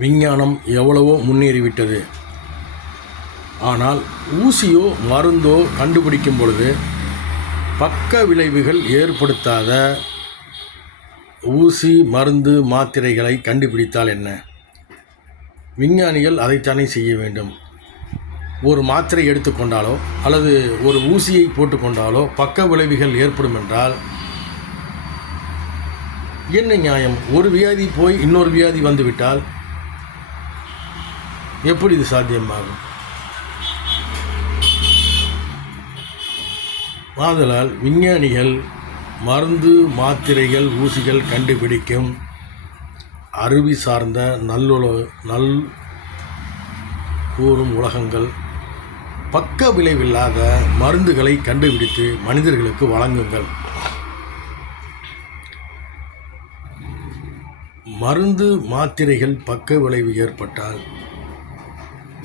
விஞ்ஞானம் எவ்வளவோ முன்னேறிவிட்டது. ஆனால் ஊசியோ மருந்தோ கண்டுபிடிக்கும் பொழுது பக்க விளைவுகள் ஏற்படுத்தாத ஊசி மருந்து மாத்திரைகளை கண்டுபிடித்தால் என்ன? விஞ்ஞானிகள் அதைத்தானே செய்ய வேண்டும். ஒரு மாத்திரை எடுத்துக்கொண்டாலோ அல்லது ஒரு ஊசியை போட்டுக்கொண்டாலோ பக்க விளைவுகள் ஏற்படும் என்றால் என்ன நியாயம்? ஒரு வியாதி போய் இன்னொரு வியாதி வந்துவிட்டால் எப்படி இது சாத்தியமாகும்? ஆதலால் விஞ்ஞானிகள் மருந்து மாத்திரைகள் ஊசிகள் கண்டுபிடிக்கும் அறிவு சார்ந்த நல் கூறும் உலகங்கள் பக்க விளைவில்லாத மருந்துகளை கண்டுபிடித்து மனிதர்களுக்கு வழங்குங்கள். மருந்து மாத்திரைகள் பக்க விளைவு ஏற்பட்டால்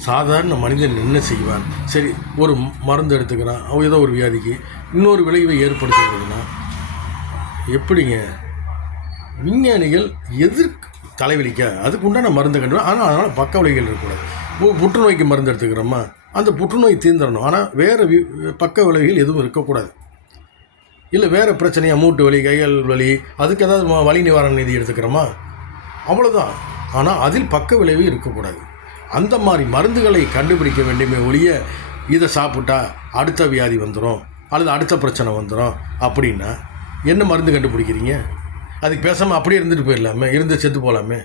சாதாரண மனிதன் என்ன செய்வான்? சரி, ஒரு மருந்து எடுத்துக்கிறான், அவன் ஏதோ ஒரு வியாதிக்கு இன்னொரு விளைவை ஏற்படுத்துகிறதுனா எப்படிங்க? விஞ்ஞானிகள் எதிர்க்கு தலைவலிக்க அதுக்கு உண்டான மருந்தை கண்டு, ஆனால் அதனால் பக்க விளைவுகள் இருக்கக்கூடாது. புற்றுநோய்க்கு மருந்து எடுத்துக்கிறோமா, அந்த புற்றுநோய் தீர்ந்துடணும், ஆனால் வேறு பக்க விளைவுகள் எதுவும் இருக்கக்கூடாது. இல்லை வேறு பிரச்சனையாக மூட்டு வலி கைகள் வலி அதுக்கு ஏதாவது வலி நிவாரண நிதி எடுத்துக்கிறோமா, அவ்வளோதான். ஆனால் அதில் பக்க விளைவு இருக்கக்கூடாது. அந்த மாதிரி மருந்துகளை கண்டுபிடிக்க வேண்டுமே ஒழிய இதை சாப்பிட்டா அடுத்த வியாதி வந்துடும் அல்லது அடுத்த பிரச்சனை வந்துடும் அப்படின்னா என்ன மருந்து கண்டுபிடிக்கிறீங்க? அதுக்கு பேசாமல் அப்படியே இருந்துட்டு போயிடலாமே, இருந்து செத்து போகலாமே.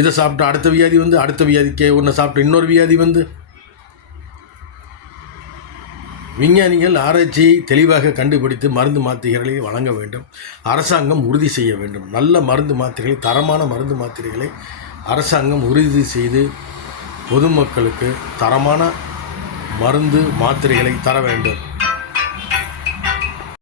இதை சாப்பிட்டா அடுத்த வியாதி வந்து அடுத்த வியாதிக்கு ஒன்று சாப்பிட்டு இன்னொரு வியாதி வந்து. விஞ்ஞானிகள் ஆராய்ச்சி தெளிவாக கண்டுபிடித்து மருந்து மாத்திரைகளை வழங்க வேண்டும். அரசாங்கம் உறுதி செய்ய வேண்டும். நல்ல மருந்து மாத்திரைகளை, தரமான மருந்து மாத்திரைகளை அரசாங்கம் உறுதி செய்து பொதுமக்களுக்கு தரமான மருந்து மாத்திரைகளை தர வேண்டும்.